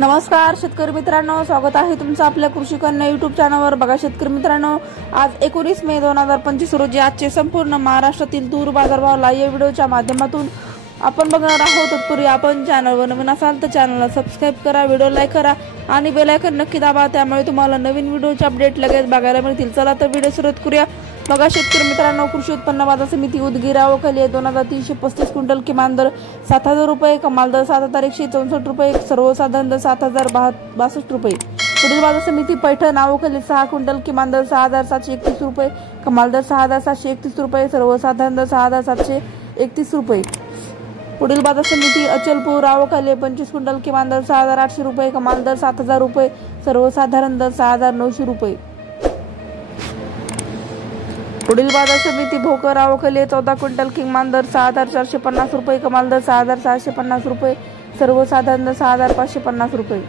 नमस्कार शेतकरी मित्रांनो, स्वागत आहे तुमचं आपल्या कृषी कन्या यूट्यूब चॅनलवर। बघा शेतकरी मित्रांनो, आज 19 मे 2025 रोजी आजचे संपूर्ण महाराष्ट्रातील तूर बाजारभाव लाईव्ह व्हिडिओच्या माध्यमातून आपण बघणार आहोत। तत्पूर्वी आपण चॅनलवर नवीन असाल तर चॅनलला सबस्क्राइब करा, व्हिडिओ लाईक करा आणि बेल आयकॉन नक्की दाबा, त्यामुळे तुम्हाला नवीन व्हिडिओचे अपडेट लगेच बघायला मिळतील। चला तर व्हिडिओ सुरुवात करूया। बघा शेतकरी मित्रांनो, कृषी उत्पन्न बाजार समिती उदगीर आवकली 2335 क्विंटल, किमान दर 7000 रुपये, कमाल दर 7164 रुपये, सर्वसाधारण दर 7062 रुपये। पुढील बाजार समिती पैठण आवकली 6 क्विंटल, किमान दर 6731 रुपये, कमाल दर 6731 रुपये, सर्वसाधारण दर 6731 रुपये। पुढील बाजार समिती अचलपूर आवकली 25 क्विंटल, किमान दर 6800 रुपये, कमाल दर 7000 रुपये, सर्वसाधारण दर 6900 रुपये। पुढील बाजार समिती भोकर आवकली 14 क्विंटल, किमान दर 6450 रुपये, कमाल दर 6650 रुपये, सर्वसाधारण दर 6550 रुपये।